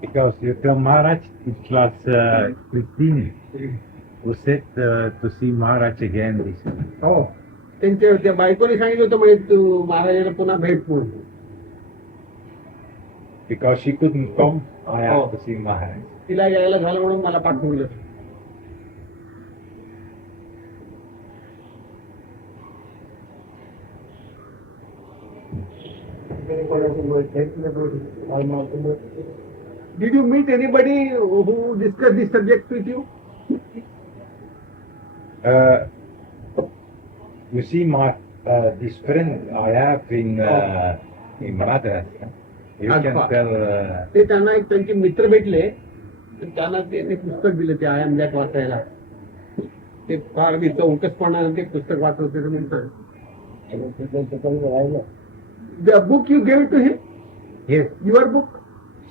Because you tell Maharaj, it was Christine who said to see Maharaj again this week. हो त्यांच्या त्या बायकोने सांगितलं होतं म्हणजे तू महाराजाला पुन्हा भेट म्हणून. Because she couldn't come, I Oh. had to see Maharaj. तिला यायला झालं म्हणून मला पाठवलं. Did you meet anybody who discussed this subject with you? Uh, you see, my this friend I have in Madras, you can Alpha. tell. ते त्यांना एक त्यांचे मित्र भेटले तर त्यांना त्यांनी पुस्तक दिलं ते आय एम दॅट वाचायला. ते फार चौकसपणाने ते पुस्तक वाचत होते नंतर. The book you gave to him? Yes, Your book?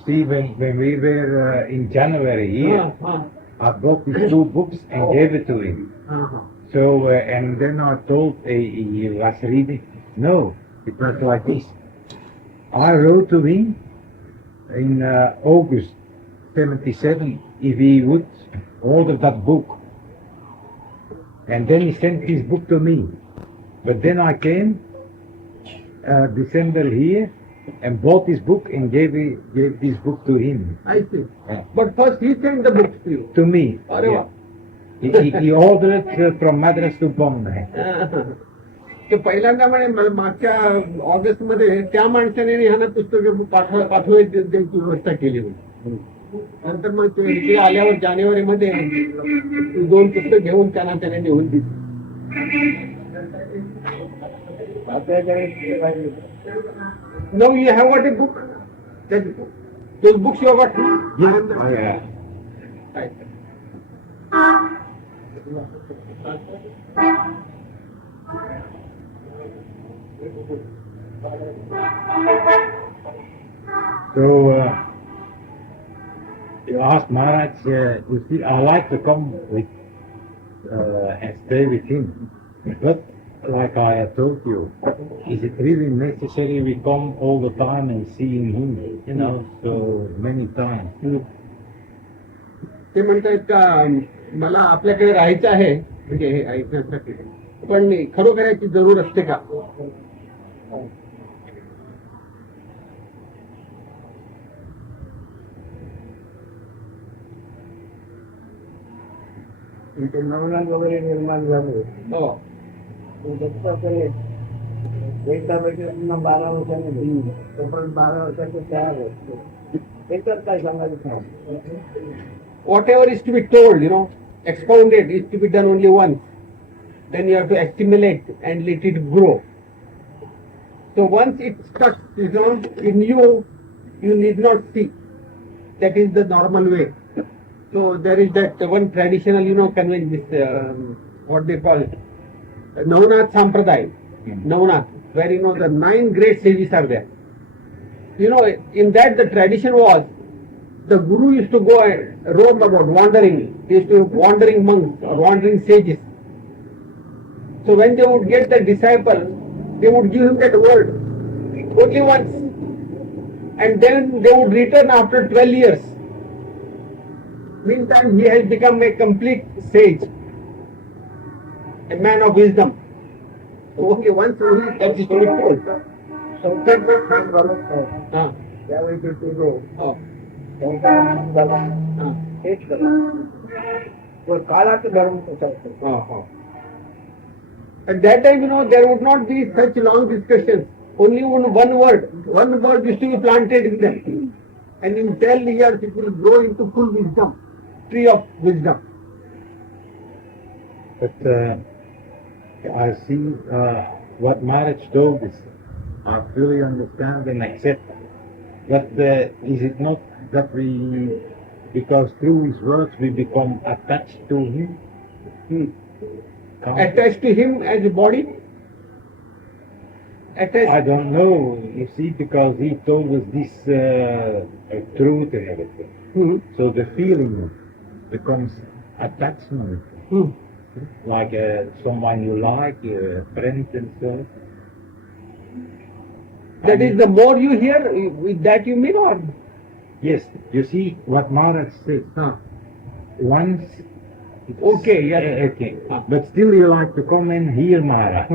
see, when we were in January here, हा, I brought these two books and gave it to him. हा, हा. So, and then I told he was reading. No, it was like this. I wrote to him in August 77 if he would order that book. And then he sent his book to me. But then I came December here and bought his book and gave this book to him. I see. Yeah. But first he sent the books to you. To me. अरे वा. He ordered it from Madras to Bombay. ते पहिल्यांदा म्हणे मागच्या August मध्ये त्या माणसाने ह्यांना पुस्तक पाठवायची व्यवस्था केली होती. नंतर मग ते आल्यावर जानेवारी मध्ये 2 पुस्तक घेऊन त्यांना त्याने नेऊन दिली. Now you have got a book. Those books you have got. Yeah. Right. So you asked Maharaj, you see, I like to come with and stay with him. But like I have told you, is it really necessary we come all the time and seeing him, you know, so many times? ते म्हणतात का मला आपल्याकडे राहायचं आहे म्हणजे हे ऐकण्यासाठी पण खरोखर याची जरूर असते का. नवनाथ वगैरे निर्माण झाले हो एकदा पुन्हा 12 वर्षांनी तोपर्यंत 12 वर्षाचे तयार होतो एकतर काय सांगायचं नाही. whatever is to be told, expounded is to be done only once. Then you have to assimilate and let it grow. So once it's stuck, in you, you need not see. That is the normal way. So there is that one traditional, convention, what they call it, Navnath Sampradaya. Navnath, where the 9 great sages are there. In that the tradition was, the guru used to go and roam about, wandering. He used to be wandering monks or wandering sages. So when they would get the disciple, they would give him that word only once. And then they would return after 12 years. Meantime, he has become a complete sage, a man of wisdom. So only once only that is to be told. संकट झालं काय Ah, त्यावेळी ते तुझं oh, झाला ah, हेच करा काळात धर्म कसा oh, oh. At that time, there would not be such long discussions. Only one word used to be planted in them. And in 10 years, it will grow into full wisdom, tree of wisdom. But I see what Maharaj told us. I fully understand and accept. But is it not that we, because through his words we become attached to him? Can't- Attached to him as a body. I Attached. don't know, you see, because he told us this truth and everything. Hmm. So the feeling becomes attachment, Hmm. like someone you like, a friend and so. That is, the more you hear, with that you mean, or? Yes, you see what Maharaj says. Huh. Once. Okay, yes. Okay. Ah. But still you like to come and hear Maharaj.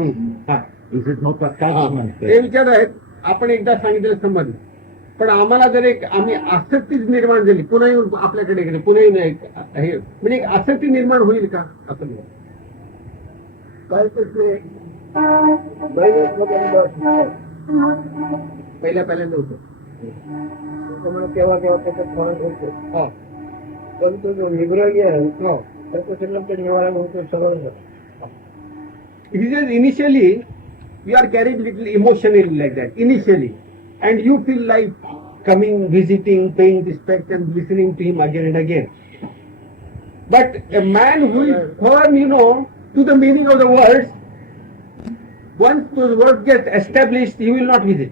हा. Is it not attachment ते there? विचार आहेत, आपण एकदा सांगितलं समजलं, पण आम्हाला जर एक आम्ही आसक्तीच निर्माण झाली, पुन्हा येऊन आपल्याकडे गेले, पुन्हा येऊन हे म्हणजे एक आसक्ती निर्माण होईल का असं नाही. काय ते पहिल्यांदा होतं. त्यामुळे केव्हा केव्हा त्याच्यात फरक होतो. हो. पण तो जो विग्रही आहे हो. त्याचं सगळं ते निवारण होतं सगळं. He says initially you are carried little emotionally like that initially, and you feel like coming, visiting, paying respect and listening to him again and again. But a man who is firm, to the meaning of the words, once those words get established, he will not visit.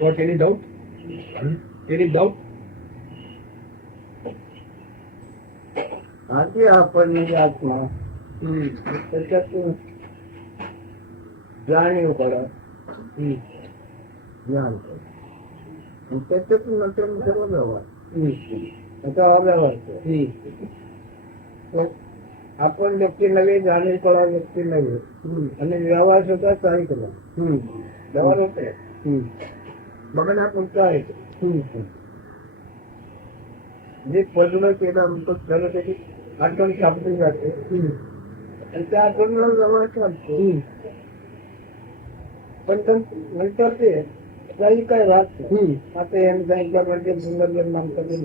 What, any doubt? Any doubt? आधी आपण म्हणजे आत्मा त्याच्यातून जाणीव करा, ज्ञान करा, आणि त्याच्यातून नंतर सर्व व्यवहार त्याचा अव्यवहार. आपण व्यक्ती नव्हे, जाणीव करा व्यक्ती नव्हे, आणि व्यवहार सुद्धा काही केला व्यवहार होते. बघा ना आपण काय जे पजलं केलं म्हणतो त्याला त्याची आठवण सापडून जाते, आणि त्या आठवणीला जवळ चालतो. पण नंतर ते काही काय राहत नाही. आता यांनी सांगितलं म्हणजे पुनर्जन्म करेल,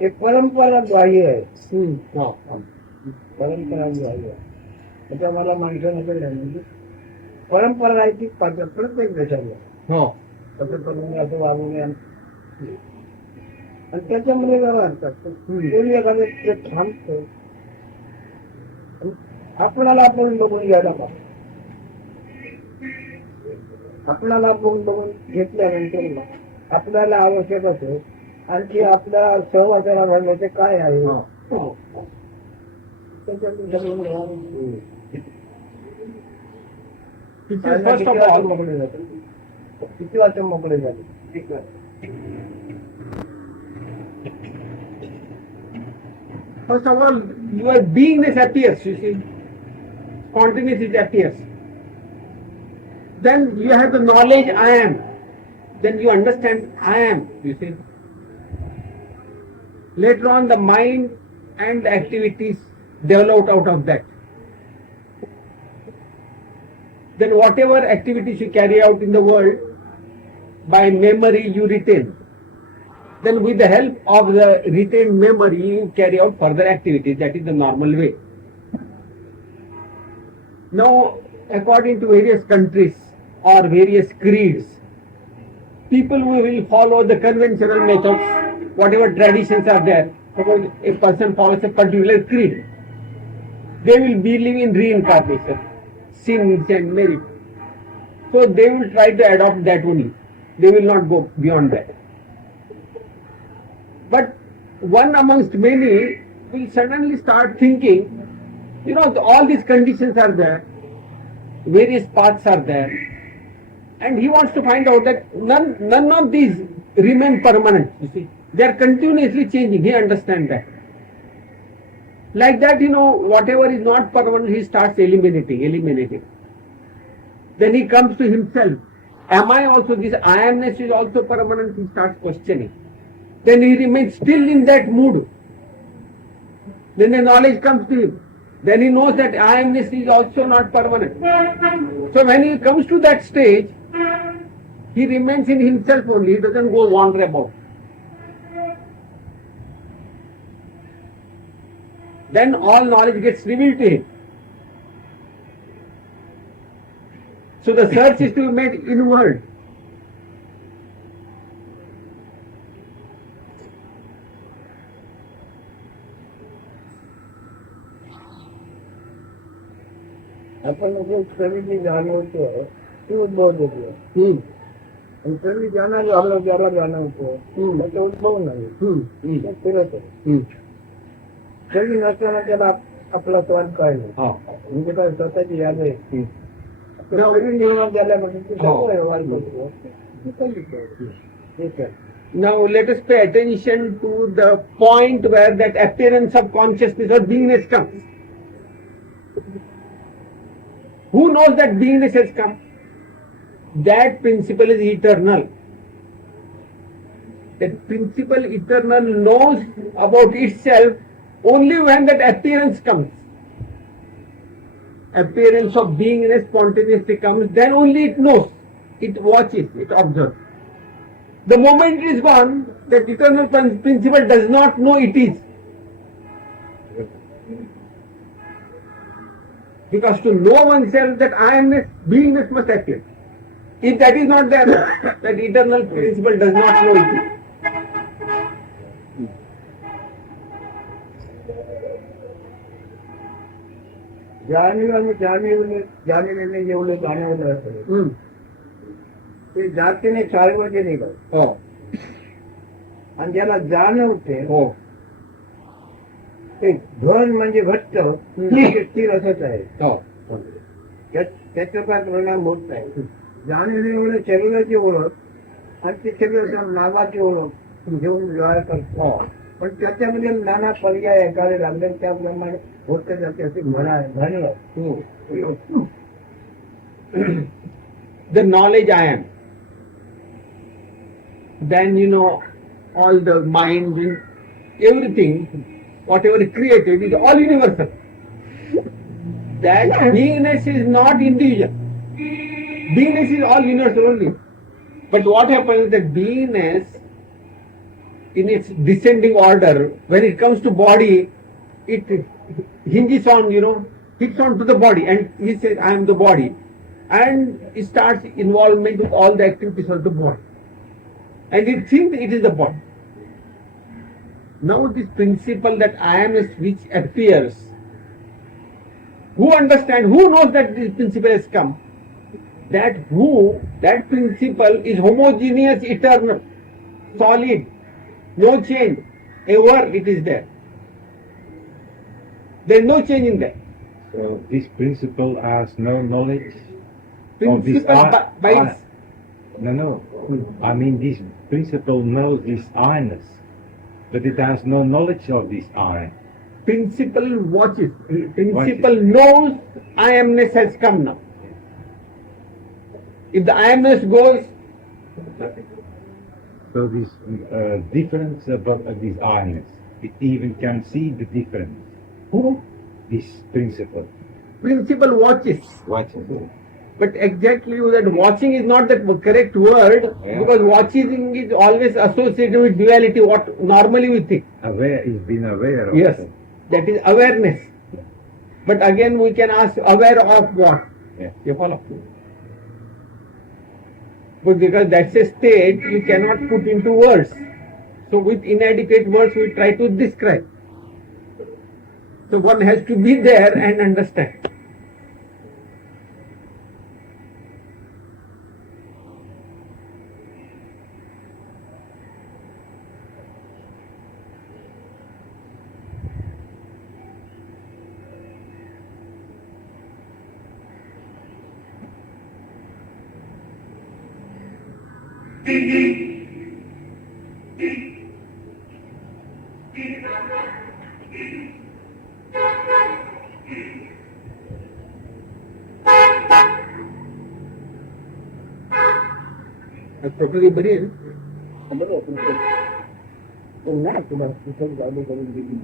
हे परंपरा बाह्य आहे. परंपरा बाह्य आहे. आता मला माणसाने म्हणजे परंपरा आहे ती प्रत्येक देशाला तसं करून असं वागू नये, आणि त्याच्यामध्ये व्यवहार करतो. कोणी एखादं ते थांबतो, आपणाला आपण बघून घ्यायला पाहिजे. आपणाला बघून घेतल्यानंतर आपल्याला आवश्यक असेल आणखी आपल्या सहवासाला घडण्याचे काय आहे त्याच्यातून सगळं First of all, मोकळे जाते. किती वाजता मोकळे झाले. First of all, your beingness appears, you see. Spontaneously appears. Then you have the knowledge I am. Then you understand I am, you see. Later on the mind and the activities developed out of that. Then whatever activities you carry out in the world, by memory you retain. Then with the help of the retained memory, you carry out further activities. That is the normal way. Now, according to various countries or various creeds, people who will follow the conventional methods, whatever traditions are there. Suppose a person follows a particular creed, they will believe in reincarnation, sins and merit. So they will try to adopt that only. They will not go beyond that. But one amongst many will suddenly start thinking, all these conditions are there, various paths are there, and he wants to find out that none of these remain permanent, you see. They are continuously changing, he understands that. Like that, whatever is not permanent, he starts eliminating. Then he comes to himself. Am I also, this I amness is also permanent, he starts questioning. Then he remains still in that mood. Then the knowledge comes to him. Then he knows that I amness is also not permanent. So when he comes to that stage, he remains in himself only, he doesn't go wander about. then all knowledge gets revealed to him. So the search is to be made inward. आपण जे शरीर जाणवतो ती उद्भव देतो आणि शरीर जाणार झालं ज्याला जाणवतो त्याचा उद्भव नाही ते फिरत आहे. शरीर नसताना त्याला आपला स्वाद काय नाही म्हणजे काय स्वतःची याद आहे. शरीर निर्माण झाल्यामध्ये ते सर्व व्यवहार करतो. ठीक आहे. Now let us pay attention to the point where that appearance of consciousness or beingness comes. Who knows that beingness has come? That principle is eternal. That principle eternal knows about itself only when that appearance comes. Appearance of beingness spontaneously comes, then only it knows. It watches, it observes. The moment it is gone, that eternal principle does not know it is. Because to know oneself, that I amness, beingness must appear. If that is not there, that eternal principle does not know it is. जाणीवेने जेवढे जाणवलं असेल ते जातीने सार्वजनिक आहे. आणि ज्याला जाणवते ते घन म्हणजे घट्ट स्थिर असंच आहे. त्याचा काय परिणाम होत नाही. जाणीवेने शरीराची ओळख आणि ते शरीराच्या नावाची ओळख घेऊन व्यवहार करतो. पण त्याच्यामध्ये नाना पर्याय एखादे लागले त्याप्रमाणे होत जाते असे म्हणलं. The knowledge I am, then all the mind, everything, whatever is created is all universal. That beingness is not individual. Beingness is all universal only. But what happens that beingness, in its descending order, when it comes to body, it hinges on, hits on to the body, and he says, I am the body. And it starts involvement with all the activities of the body. And it thinks it is the body. Now this principle that I am which appears, who understands, who knows that this principle has come? That principle is homogeneous, eternal, solid, no change, ever it is there. There is no change in that. So this principle has no knowledge of this Principle by its No. I mean this principle knows this I-ness, but it has no knowledge of this I. principle watches. Principle knows I amness has come now. If the I amness goes, So this difference about this I-ness, it even can see the difference. who? This principle. Principle watches. Watches. But exactly that watching is not the correct word, Yeah. because watching is always associated with duality, what normally we think. Aware is being aware of. Yes, that is awareness. But again we can ask, aware of what? Yeah. You follow? But because that's a state you cannot put into words. So with inadequate words we try to describe. So one has to be there and understand. Totally बरी आहे ना? पुन्हा तुला पुस्तक चालू करून दिली.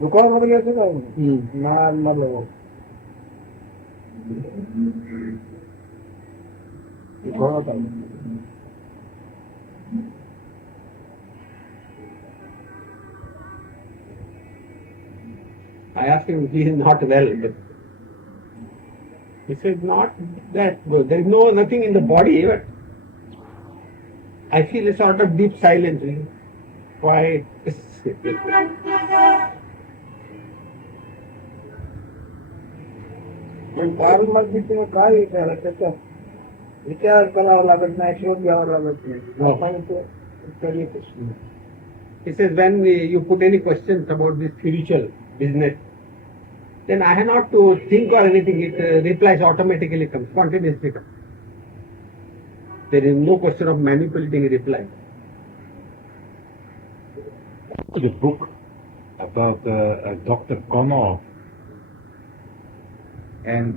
दुकानामध्ये गेलं का माल मला दुकानात आलं. I asked him, he is not well. But he said, not that good. There is nothing in the body, but I feel a sort of deep silence. Quiet. पण पारमार्थिक तुम्ही काय विचारा त्याचा विचार करावा लागत नाही, शोध घ्यावा लागत नाही. हो. आपण ते करीत असतो. He says, when you put any questions about this spiritual business, then I have not to think or anything. It replies automatically comes, spontaneously comes. There is no question of manipulating a reply. The book about Dr. Connor, and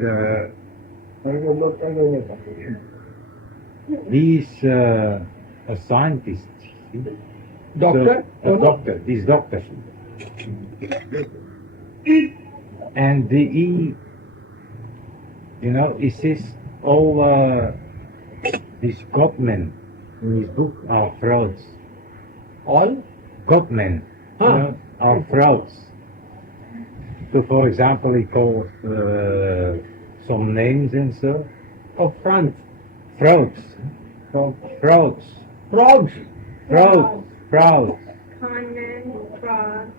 म्हणजे लोक काय घेतात. he's a scientist. Doctor? So, a doctor, this doctor. And he, he says all these godmen in his book are frauds. All? Godmen, Huh. are frauds. So, for example, he calls some names and so. Of France. Frauds. Frauds. Frogs. Frauds. Frauds. Conman, fraud.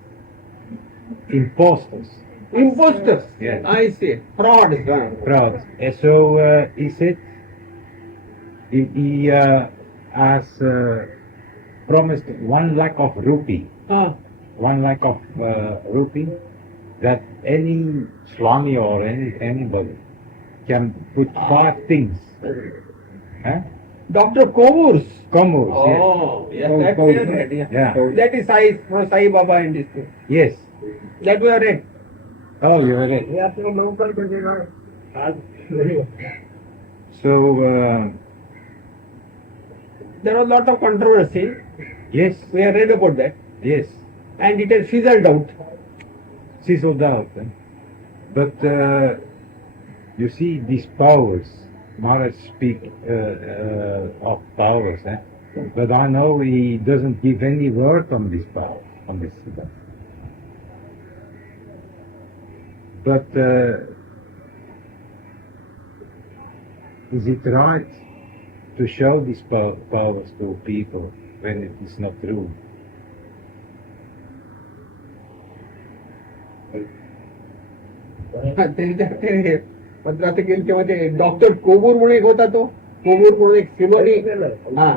Imposters. Imposters. Yes. I see. Frauds. Frauds. And so he said he has promised 1 lakh of rupee. Huh. 1 lakh of rupee that any Swami or anybody can put 5 things. Huh? Dr. Kovurs. Combos, Oh, yes, that we have read. Yeah. Yeah. That is Sai Baba and this thing. Yes. That we have read. Oh, you read it. हे आपलं लवकर कधी काय आज So, There was a lot of controversy. yes, We have read about that. yes, And it has fizzled out. sizzled out. But you see, these powers, Maharaj speak of powers, but I know he doesn't give any word on this power, on this. But is it right to show these powers to people when it is not true? पत्रात गेल तेव्हा ते doctor कोबूर म्हणून एक होता तो कोबूर म्हणून एक श्रीमती हा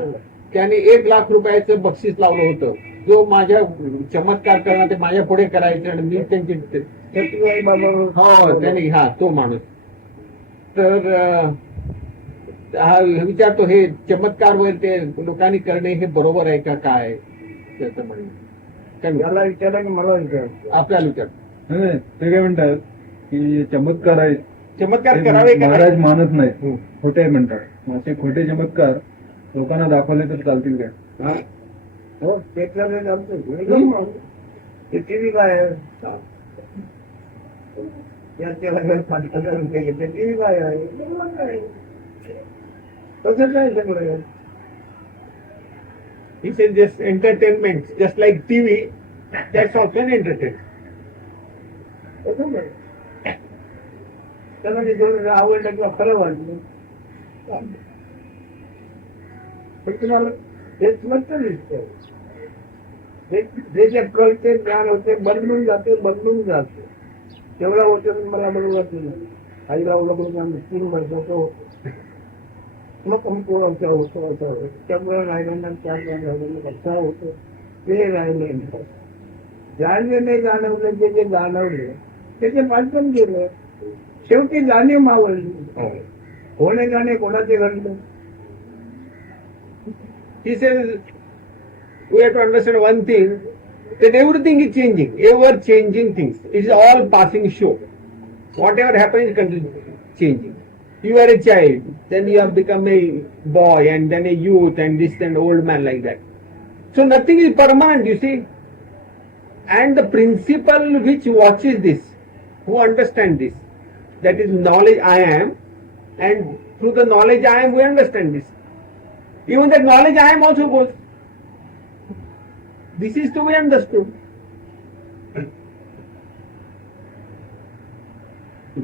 त्याने 1 लाख रुपयाचं बक्षीस लावलं होतं जो माझ्या चमत्कार करणार ते माझ्या पुढे करायचे आणि मी त्यांची सत्यवाई बाबा हो त्याने हा तो माणूस तर हा विचारतो हे चमत्कार वगैरे ते लोकांनी करणे हे बरोबर आहे का काय त्याचं म्हणणं काय म्हणतो? याला विचारा की मला विचार आपल्याला विचार नाही, ते काय म्हणतात की चमत्कार आहे चमत्कार करावे का महाराज नाही? मानत नाही खोटे म्हणतात असे खोटे चमत्कार लोकांना दाखवले तर चालतील काय हा? हो ते चालेल आमचं ते टीव्ही काय आहे त्याला 5,000 रुपये घेतले टीव्ही काय आहे तसं काय सगळं He says just entertainment, just like TV, that's also an entertainment. तसं नाही त्याला ते थोडं आवडलं किंवा खरं वाटलं पण तुम्हाला हेच म्हटलं दिसतं जे जे कळते ज्ञान होते बदलून जाते तेवढा होते मला बरोबर वाटलं आईला ओळखलं 3 वर्षाचं होतं मग कंपोळाचा होतो त्यामुळे राहिलं 4 राहिलं कसा होतो ते राहिले जाणले नाही जाणवलं जे जाणवले त्याचे पालटून गेलं शेवटी जाणीव मावळली होणे जाणे कोणाचे घडलं He says we have to understand one thing, that everything is changing, ever changing things. It is all passing show. Whatever happens is continuing changing. You are a child, then you have become a boy, and then a youth, and this and old man like that. So nothing is permanent, you see. And the principle which watches this, who understands this, that is knowledge I am, and through the knowledge I am we understand this. Even that knowledge I am also goes. This is to be understood.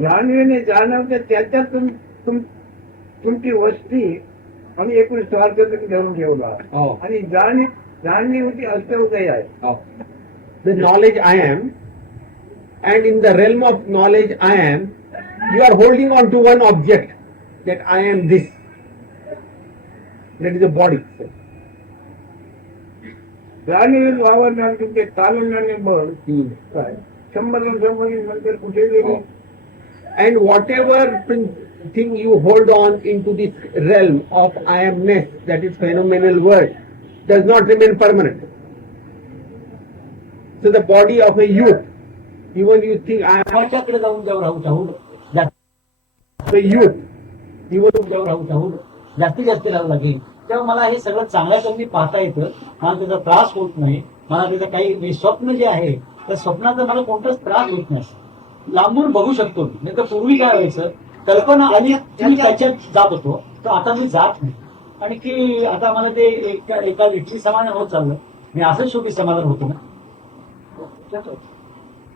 जाणीवेने जाणवते त्याच्यात तुमची वस्ती आणि एकूण स्वार्थ तुम्ही धरून ठेवला Oh. आणि जाणीव होती अष्टउदय आहे. The knowledge I am, and in the realm of knowledge I am, you are holding on to one object, that I am this. That is the body. जाणीवेत वावरणार तुमचे चालवणारे बळ काय 100 मंदिर कुठे गेले. And whatever thing you hold on into this realm of I amness, that is phenomenal world, does not remain permanent. So the body of a youth, even you think I am देवाच्याकडे जाऊन जेव्हा राहू चाहून a youth, जेव्हा राहू चाहून जास्तीत जास्त राहावं लागेल तेव्हा मला हे सगळं चांगल्या चांगली पाहता येतं. मला त्याचा त्रास होत नाही. मला त्याचं काही स्वप्न जे आहे त्या स्वप्नाचा मला कोणताच त्रास होत नाही. लांबून बघू शकतो मी. नाही तर पूर्वी काय व्हायचं कल्पना आणि मी त्याच्यात जात होतो तर आता मी जात नाही. आणि की आता मला ते एका विठली समाधान होत चाललं. मी असं शेवटी समाधान होतो ना.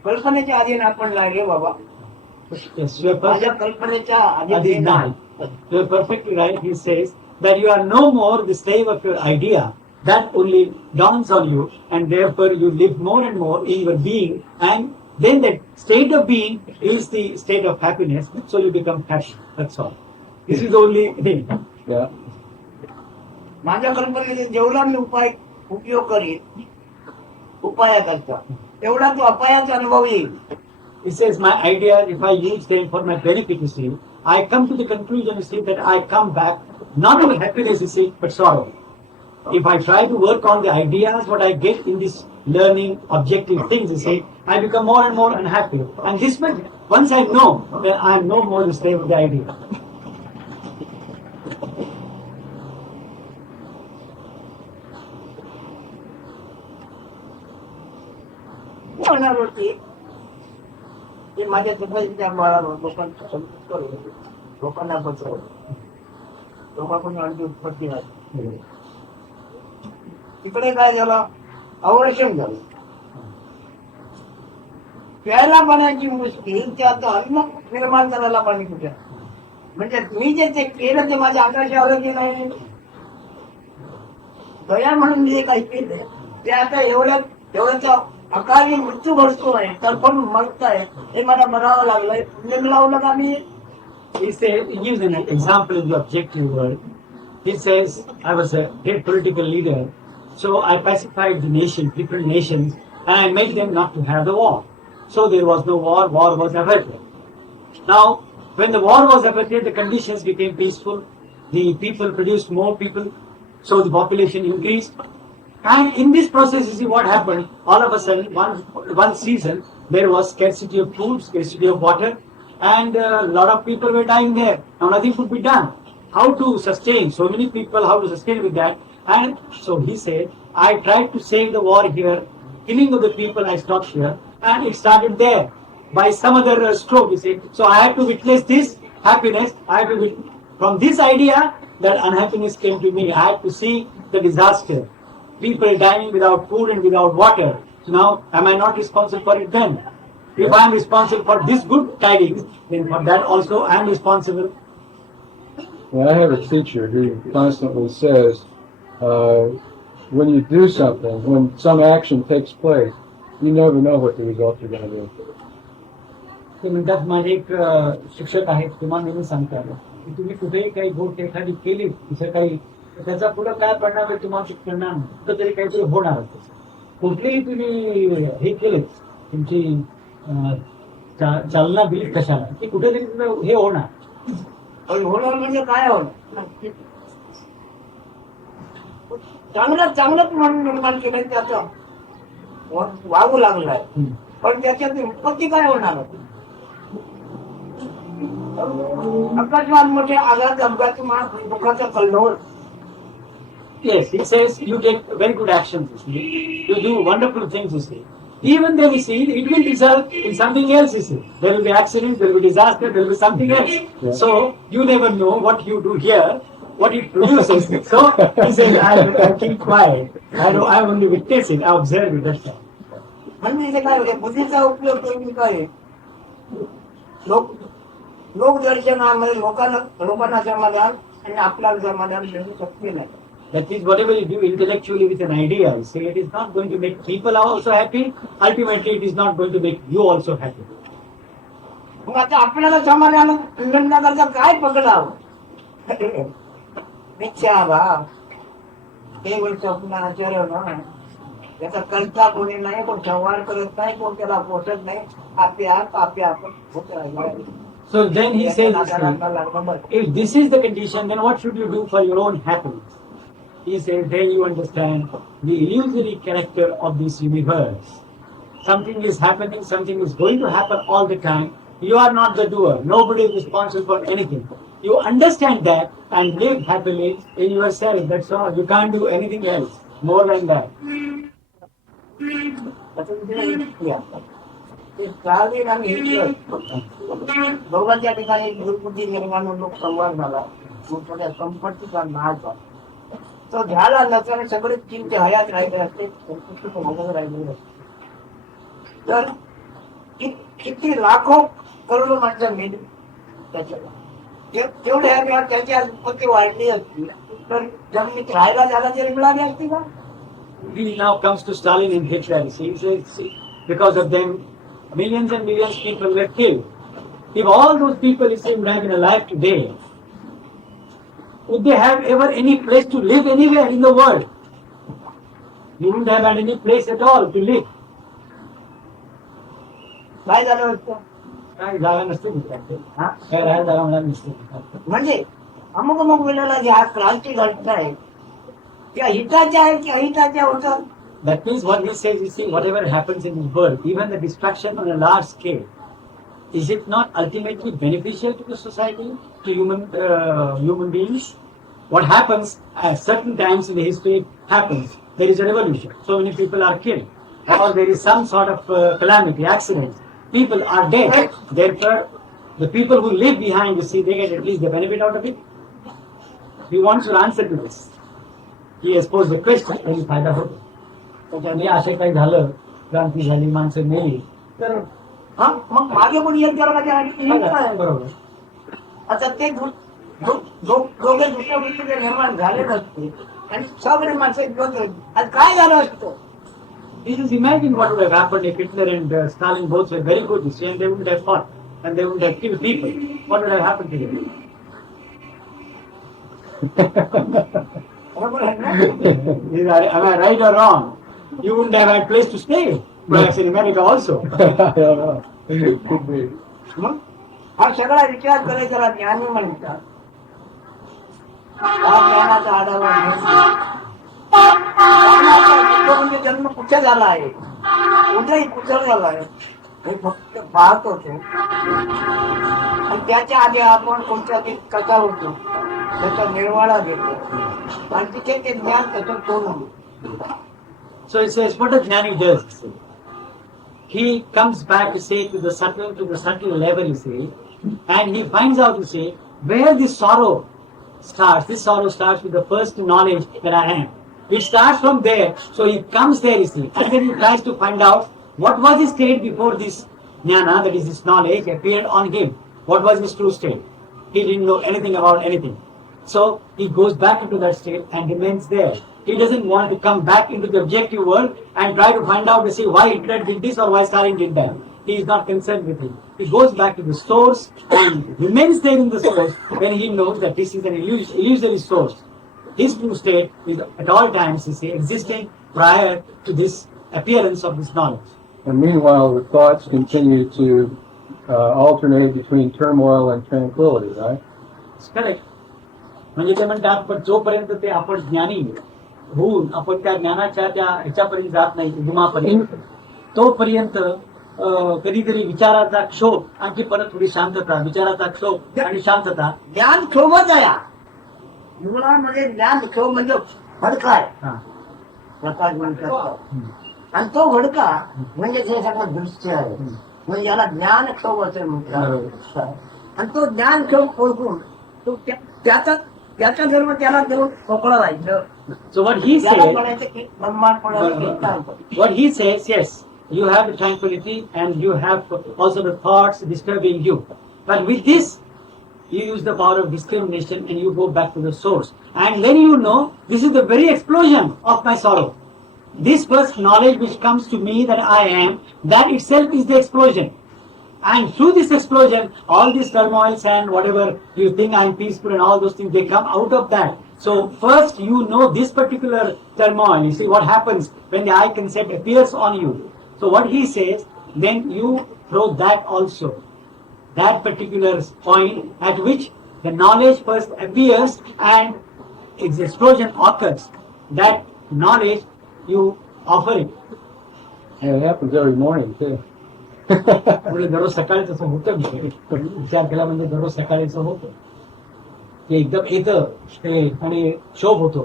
कल्पनेच्या अधीन आपण लागले बाबा. माझ्या कल्पनेच्या Adi Nal. You're perfectly right. He says that you are no more the slave of your idea. That only dawns on you, and therefore you live more and more in your being, and then that state of being is the state of happiness. So you become happy. That's all. This is the only thing. Yeah. माझ्या कल्पनेचे जेवढा मी उपयोग करीन उपायाकरता तेवढा तो अपायाचा अनुभव येईल. He says my ideas, if I use them for my benefit, you see, I come to the conclusion, you see, that I come back not only happiness, you see, but sorrow. If I try to work on the ideas, what I get in this learning objective things, you see, I become more and more unhappy. And this much, once I know, then I am no more the slave of the idea. होणार होती की माझ्या तब्येतीच्या मला लोकांचा संतोष करून लोकांना बचव लोकांनी उत्पत्ती नाही. तिकडे काय झालं अवश्यम झालं. प्यायला पाण्याची मुश्किल त्यात अन्न निर्माण करायला पाणी कुठे. म्हणजे मी जे ते केलं ते माझ्या अंगाशी आलं की नाही. दया म्हणून जे काही केलं ते आता एवढ्याचा अकाली मृत्यू घडतोय तर पण मरताय हे मला म्हणावं लागलंय. पुण्य लावलं का मी. He says, he gives an example in the objective world. He says, I was a great political leader, so I pacified the nations, different nations, and I made them not to have the war. So there was no war, war was averted. Now, when the war was averted, the conditions became peaceful, the people produced more people, so the population increased. And in this process, you see what happened, all of a sudden, one season, there was scarcity of food, scarcity of water, and a lot of people were dying there. Now nothing could be done. How to sustain so many people, how to sustain with that? And so he said, I tried to save the war here, killing of the people, I stopped here, and it started there by some other stroke, you see. So I had to witness this happiness, from this idea, that unhappiness came to me. I had to see the disaster. People dying without food and without water. So now, am I not responsible for it then? If I am responsible for this good tidings, then for that also I am responsible. Well, I have a teacher who constantly says, when you do something, when some action takes place, you never know what the results are going to be. ते म्हणतात माझे एक शिक्षक आहेत तुम्हाला नेहमी सांगतात की तुम्ही कुठेही काही गोष्ट एखादी केली दुसरं काही त्याचा पुढे काय परिणाम आहे तुम्हाला परिणाम कुठेतरी काहीतरी होणार. कुठलेही तुम्ही हे केले तुमची चालना बिल कशाला की कुठेतरी हे होणार. होणार म्हणजे काय होणार. चांगलंच म्हणून निर्माण केलं त्याचं वागू लागलाय पण त्याच्यात उत्पत्ती काय होणार. अकस्मात मोठे आघात अपघाती माणूस दुःखाचा कल्लोळ. Yes, he says you take very good actions, you see. You do wonderful things, you see. Even then, you see, it will result in something else, you see. There will be accident, there will be disaster, there will be something else. Yeah. So, you never know what you do here, what it produces. So, he says, I keep quiet. I only witness it, I observe it, that's all. म्हणजे काय बुद्धीचा उपयोग करून काय लोकदर्शनामध्ये लोकांना समाधान आणि आपल्याला समाधान मिळू शकते नाही. That is, whatever you do intellectually with an idea, say it is not going to make people also happy. Ultimately, it is not going to make you also happy. मग आता आपल्याला समाधान मिळण्याकरता काय पकडावं? मिथ्या भाव केवळ स्वप्नाचे ना त्याचा कल्पना कोणी नाही, कोण संवाद करत नाही, कोण त्याला पोचत नाही. आपे आपण होत राहिला. So then he says, if this is the condition, then what should you do for your own happiness? He says, then you understand the illusory character of this universe. Something is happening, something is going to happen all the time. You are not the doer. Nobody is responsible for anything. You understand that and live happily in yourself. That's all. You can't do anything else more than that. Travelling आणि Hitler दोघांच्या ठिकाणी गुरुकृती निर्माण लोक संवाद झाला. मग थोड्या संपत्तीचा नाश झाला. तो झाला नसताना सगळे चिंते हयात राहिले असते, संपत्ती पण राहिलेली असते. तर किती लाखो करोडो माणसं मेली त्याच्याला. तेवढ्या त्याची संपत्ती वाढली असती तर जमिनीत राहायला जागा तरी मिळाली असती का? He now comes to Stalin and Hitler. He says, because of them, millions and millions of people were killed. If all those people, if they would have been alive today, would they have ever any place to live anywhere in the world? You wouldn't have had any place at all to live. काय झालं असतं? काय जागा नसते तिथे. काय राहायला जागा मिळाली नसते. म्हणजे अमुक वेळेला ज्या क्रांती घडताय त्या हिताच्या आहे की अहिताच्या होतात? That means what he says, you see, whatever happens in this world, even the destruction on a large scale, is it not ultimately beneficial to the society, to human beings? What happens at certain times in the history happens. There is a revolution. So many people are killed. Or there is some sort of calamity, accident. People are dead. Therefore, the people who live behind, you see, they get at least the benefit out of it. He wants your answer to this. He has posed the question, any फायदा होतो? त्याच्याने असे काही झालं, क्रांती झाली, माणसं मेली, तर मग मागे कोणी एक जरा बरोबर. आता ते दोघे दुसऱ्या गोष्टी निर्माण झाले नसते आणि सगळे माणसं घेऊन जाईल. आज काय झालं असतं? You just imagine what would have happened if Hitler and Stalin both were very good, and they wouldn't have fought, and they wouldn't have killed people. What would have happened to them? बरोबर आहे ना? Am I right or wrong? You wouldn't have had place to stay, perhaps in America also. I don't know. It could be. मग हा सगळा विचार करायचा ज्ञानी म्हणतात. हा ज्ञानाचा आढावा घेऊन म्हणजे जन्म कुठे झाला आहे, उदय कुठे झाला आहे हे फक्त पाहत होतो. आणि त्याच्या आधी आपण कोणत्या कथा होतो त्याचा निर्वाळा घेतो आणि तिथे ते ज्ञान त्याचं तोडून. So it says, what a jnani does, he comes back to say to the subtle level, you see, and he finds out, you see, where this sorrow starts. This sorrow starts with the first knowledge that I am. It starts from there, so he comes there, you see, and then he tries to find out what was his state before this jnana, that is this knowledge, appeared on him. What was his true state? He didn't know anything about anything. So he goes back into that state and remains there. He doesn't want to come back into the objective world and try to find out to see why Hitler did this or why Stalin did that. He is not concerned with it. He goes back to the source and remains there in the source when he knows that this is an illusory source. His true state is at all times, you see, existing prior to this appearance of this knowledge. And meanwhile, the thoughts continue to alternate between turmoil and tranquility, right? It's correct. म्हणजे ते म्हणतात पण जोपर्यंत ते आपण ज्ञानी होऊन आपण त्या ज्ञानाच्या त्या ह्याच्यापर्यंत जात नाही गुमापर्यंत, तोपर्यंत कधीतरी विचाराचा क्षोभ आणखी परत थोडी शांतता, विचाराचा क्षोभ आणि शांतता. ज्ञान क्षोभच आहे. मुळामध्ये ज्ञान क्षोभ म्हणजे भडका आहे, प्रकाश म्हणतात. आणि तो भडका म्हणजे ते सगळं दृश्य आहे, म्हणजे याला ज्ञान क्षोभ असे म्हणतात. आणि तो ज्ञान क्षोभ ओळखून तो त्याचा धर्म त्याला देऊन मोकळं राहायचं. So what he says, ब्रह्मांड what he says, yes, you have the tranquility, and you have also the thoughts disturbing you. But with this, you use the power of discrimination and you go back to the source. And then you know, this is the very explosion of my sorrow. This first knowledge which comes to me that I am, that itself is the explosion. And through this explosion, all these turmoils and whatever you think I'm peaceful and all those things, they come out of that. So first you know this particular turmoil. You see what happens when the I concept appears on you. So what he says, then you throw that also. That particular point at which the knowledge first appears and its explosion occurs. That knowledge you offer it. And it happens every morning too. म्हणजे दररोज सकाळी तसं होतं विचार केला म्हणजे दररोज सकाळी असं होतं ते एकदम येतं ते आणि शोभ होतो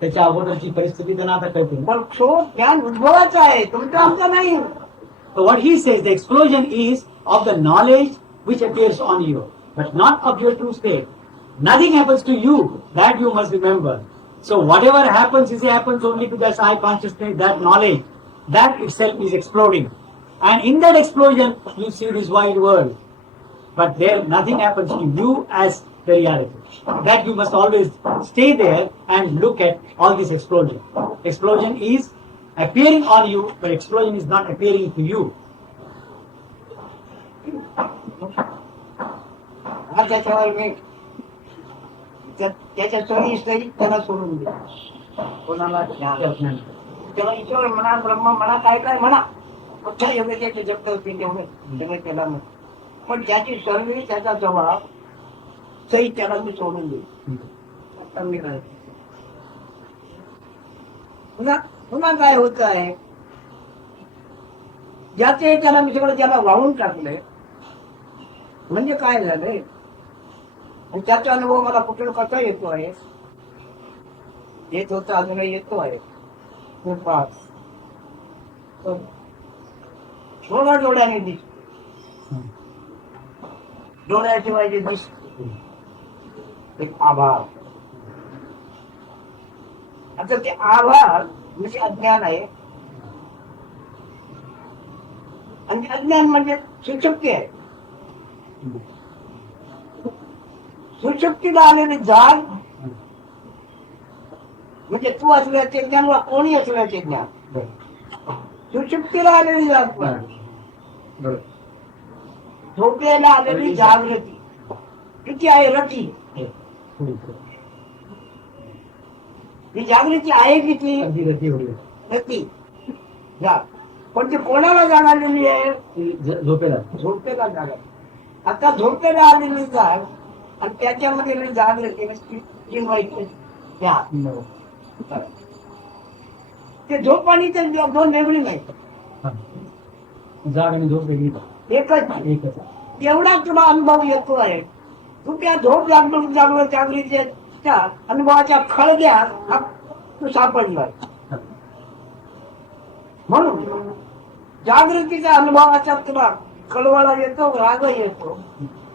त्याच्या अगोदरची परिस्थिती त्यांना आता कळते. पण शोध ज्ञान उद्भवाचा आहे, तुमचं आमचं नाही. So what he says, the explosion is of the knowledge which appears on you, but not of your true state. Nothing happens to you, that you must remember. So whatever happens, it happens only to that I consciousness, that knowledge, that itself is exploding. And in that explosion, you see this wide world. But there, nothing happens to you as the reality. That you must always stay there and look at all this explosion. Explosion is appearing on you, but explosion is not appearing to you. हा त्याच्यावर मी त्याच्या चोरी सहित त्याला सोडून दे. कोणाला ज्ञान तेव्हा ईश्वर म्हणा, ब्रह्म म्हणा, काय काय म्हणा, कुठल्या योग्यतेचे जप्त होतील तेवढे सगळे त्याला म्हण. पण ज्याची सर्वी त्याचा स्वभाव सहित त्याला मी सोडून देईन. आता मी काय पुन्हा पुन्हा काय होत आहे, ज्याचे त्याला मी सगळं त्याला वाहून टाकले म्हणजे काय झालंय, आणि त्याचा अनुभव मला कुठे कसा येतो आहे, येत होता अजूनही येतो आहे. थोडा डोळ्याने दिसतो, डोळ्याशिवाय जे दिसतो एक आभार. आता ते आभार म्हणजे अज्ञान आहे, आणि अज्ञान म्हणजे सुशक्ती आहे. सुशक्तीला आलेले जाग म्हणजे तू असल्याचे ज्ञान वा कोणी असल्याचे ज्ञान. सुशक्तीला आलेली जाग, झोपेला आलेली जागृती किती आहे रती. ही जागृती आहे किती रती जाग. पण ती कोणाला जाग आलेली आहे, झोपेला जाग. आता झोपेला आलेली जाग आणि त्याच्यामध्ये जागृती ते झोप आणि ते दोन वेगळी नाही, जाग आणि झोप वेगळी एकच. एवढा तुला अनुभव येतो आहे. तू त्या झोप जागृतीच्या अनुभवाच्या खळग्यात तू सापडलाय. म्हणून जागृतीच्या अनुभवाच्या तुला कळवळा येतो, राग येतो,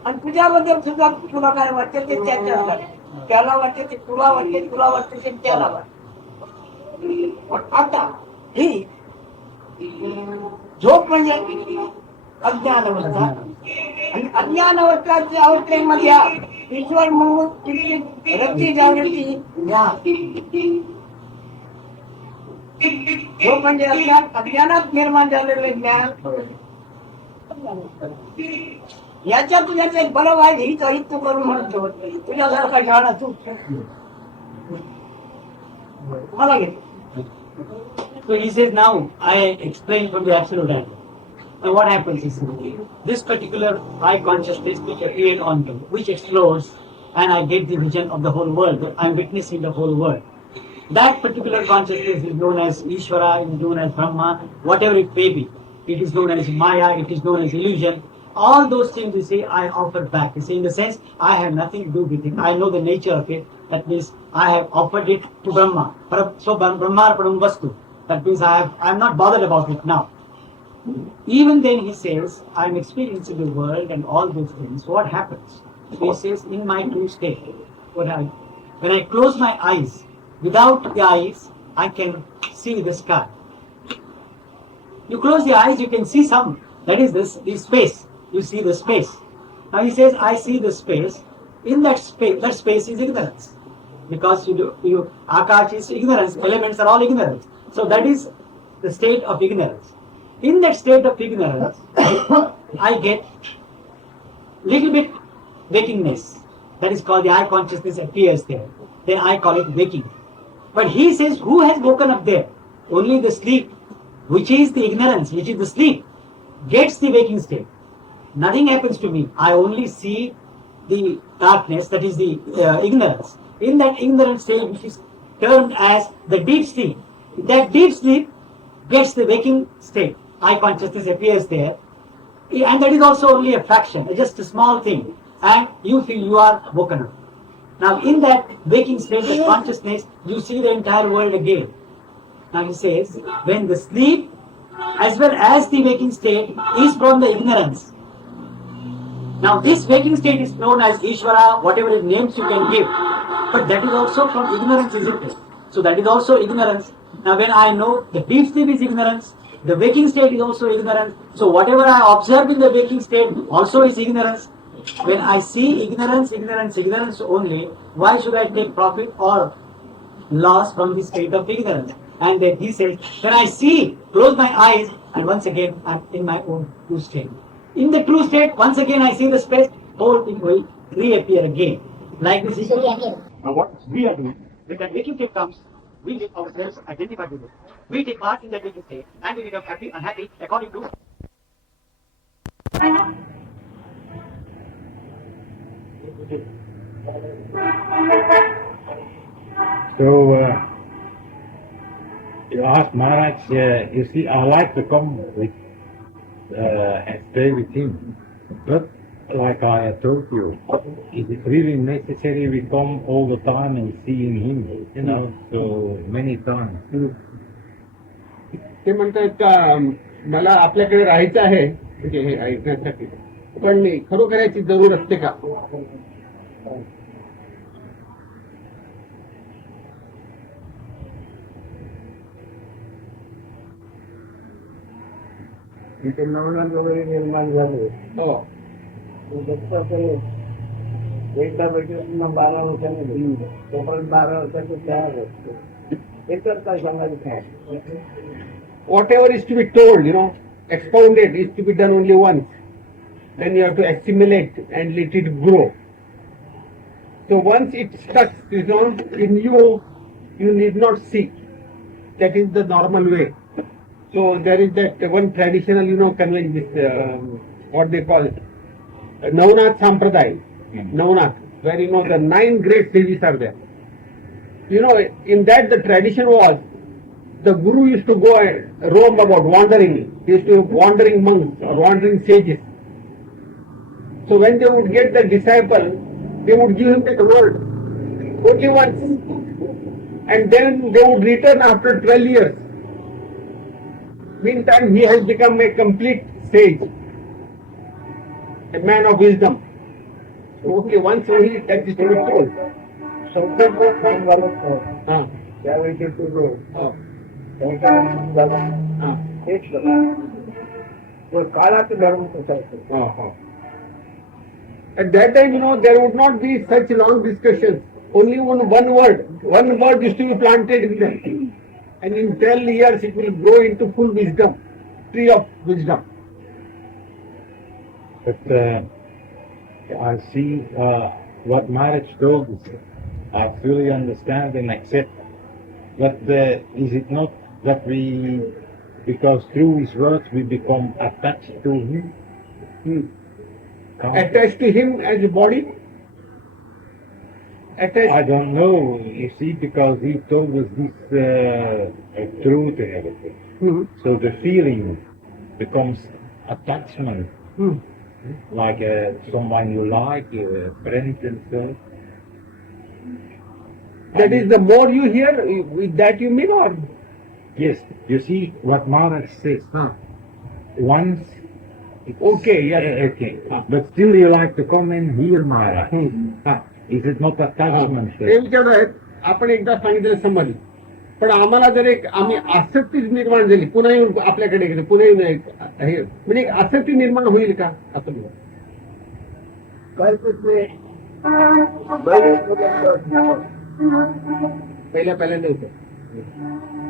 आणि तुझ्याबद्दल सुद्धा तुला काय वाटते ते त्याच्या त्याला वाटते ते तुला वाटते, तुला वाटते ते त्याला वाटते. पण आता ही झोप म्हणजे अज्ञान अवस्था, आणि अज्ञान अवस्थाच्या अवस्थेमध्ये ईश्वर म्हणून रती जागृती ज्ञान. झोप म्हणजे अज्ञान, अज्ञानात निर्माण झालेले ज्ञान. याच्या तुझ्यात एक बरं वाईट ही तरी तू करून म्हणतो तुझ्यासारखा शाळा तू मला घेतो. So he says, now I explain from the absolute end. Now what happens is, this particular I consciousness which appeared on me, which explodes, and I get the vision of the whole world, that I'm witnessing the whole world. That particular consciousness is known as Ishvara, it is known as Brahma, whatever it may be. It is known as Maya, it is known as illusion. All those things, you see, I offer back. You see, in the sense, I have nothing to do with it. I know the nature of it. That means I have offered it to Brahma. So Brahma Param Vastu. That means I'm not bothered about it now. Even then he says, I'm experiencing the world and all those things. What happens? He says, in my true state, when I close my eyes, without the eyes, I can see the sky. You close the eyes, you can see some. That is this space. You see the space. Now he says, I see the space. In that space is ignorance. Because Akash is ignorance, elements are all ignorance. So that is the state of ignorance. In that state of ignorance, I get little bit wakingness. That is called the eye consciousness appears there. Then I call it waking. But he says, who has woken up there? Only the sleep, which is the ignorance, which is the sleep, gets the waking state. Nothing happens to me. I only see the darkness, that is the ignorance. In that ignorant state, which is termed as the deep sleep, that deep sleep gets the waking state. Eye consciousness appears there. And that is also only a fraction, just a small thing. And you feel you are woken up. Now in that waking state of consciousness, you see the entire world again. Now he says, when the sleep as well as the waking state is from the ignorance. Now this waking state is known as Ishvara, whatever names you can give. But that is also from ignorance, isn't it? So that is also ignorance. Now when I know the deep sleep is ignorance, the waking state is also ignorance. So whatever I observe in the waking state also is ignorance. When I see ignorance only, why should I take profit or loss from the state of ignorance? And then he says, when I see, close my eyes, and once again I'm in my own true state. In the true state, once again I see the space, whole thing will reappear again. Like this. Now what we are doing, when that waking state comes, we get ourselves identified with it. We take part in that waking state, and we become happy, unhappy, according to So, you asked Maharaj, you see, I like to come with and stay with him. But, like I told you, is it really necessary we come all the time and seeing him, you know, so many times? ते म्हणतात का मला आपल्याकडे राहायचं आहे म्हणजे हे ऐकण्यासाठी पण खरोखर याची जरूर असते का इथे नवनाथ वगैरे निर्माण झाले हो एकदा बैठकींना 12 वर्षांनी तोपर्यंत 12 वर्षांचे तयार होते एकच काय सांगायचं काय whatever is to be told, expounded is to be done only once. Then you have to assimilate and let it grow. So once it starts, in you, you need not see. That is the normal way. So there is that one traditional, convention, what they call it, Navnath Sampradaya. Navnath, where the 9 great sages are there. In that the tradition was, the Guru used to go and roam about, wandering. He used to have wandering monks or wandering sages. So when they would get the disciple, they would give him that word only once. And then they would return after 12 years. Meantime, he has become a complete sage, a man of wisdom. Okay, once only that is to be told. संकल्प झालं त्यावेळी ते तुझं हेच काळात धर्म असायचं At that time, there would not be such long discussions. Only one word used to be planted in them. And in 12 years it will grow into full wisdom, tree of wisdom. But I see what Maharaj told us. I fully understand and accept. But is it not that we, because through his words we become attached to him? Attached to him as a body? I don't know, you see, because he told us this truth and everything. So the feeling becomes attachment, like someone you like, a friend and so. That is, the more you hear, with that you mean, or? Yes, you see what Maharaj says. Once, it's Okay, yes. okay. But still you like to come and hear Maharaj. Is it not attachment? हे विचार आहेत आपण एकदा सांगितलं समज पण आम्हाला जर एक आम्ही आसक्तीच निर्माण झाली पुन्हा येऊन आपल्याकडे गेलो पुन्हा येऊन हे म्हणजे एक आसक्ती निर्माण होईल का असं मला काय ते पहिल्या नव्हतं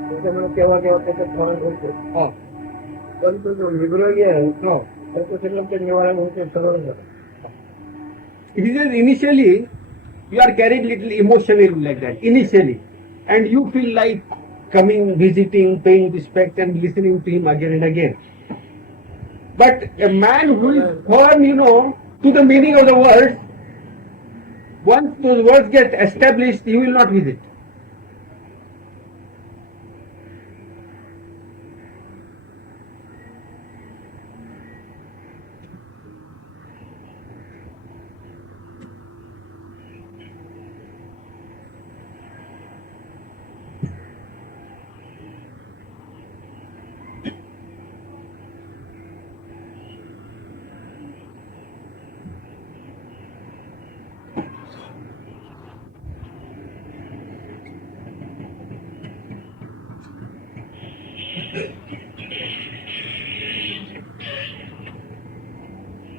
त्याच्यामुळे तेव्हा तेव्हा त्याच्यात फरक होतो हो पण तो जो निरोगी आहे हो त्याचं सगळं ते निवारण होते सरळ झालं. It is initially you are carried little emotional like that initially, and you feel like coming, visiting, paying respect, and listening to him again and again. But a man who is firm, to the meaning of the words, once those words get established, he will not visit.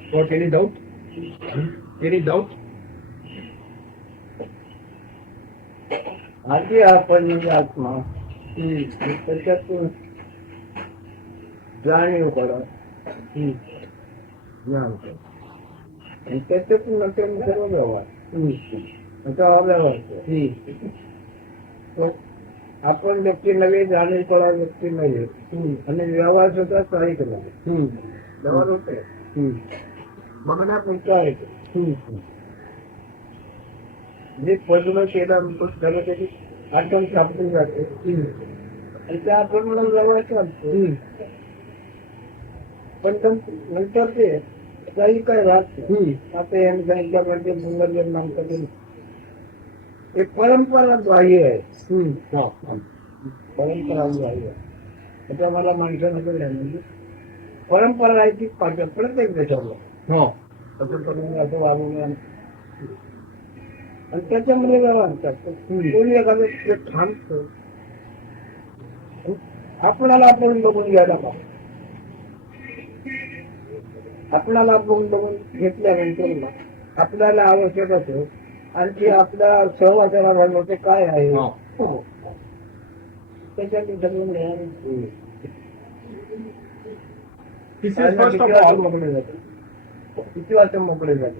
Got any doubt? Any doubt? आधी आपण म्हणजे आत्मा त्याच्यातून जाणीव करा ज्ञान करा आणि त्याच्यातून नंतर सर्व व्यवहार आता व्यवहार तो आपण व्यक्ती नव्हे जाणीव करा व्यक्ती नव्हे आणि व्यवहार सुद्धा स्थायिक नव्हे व्यवहार होते म्हणून आपण काय जे पदनं केलं त्याला त्याची आठवण सापडून जाते आणि त्या आठवण व्यवहार चालतो पण नंतर ते काही काय राहत नाही. आता यांनी सांगितल्यामध्ये पुनर्जन्म कधी एक परंपरा ग्राह्य आहे परंपरा ग्राह्य आहे आता मला माणसानं म्हणजे परंपरा आहे ती प्रत्येक देशाला हो असं करून असं वागून आणि त्याच्यामध्ये व्यवहार करतो कोणी एखादं थांबतो आपणाला आपण बघून घ्यायला पाहिजे आपल्याला आपण बघून घेतल्यानंतर आपल्याला आवश्यक असेल आणखी आपल्या सहवासाला घालणं ते काय आहे त्याच्यात सगळं This is first of all. मोकळे जाते किती वाजता मोकळे झाले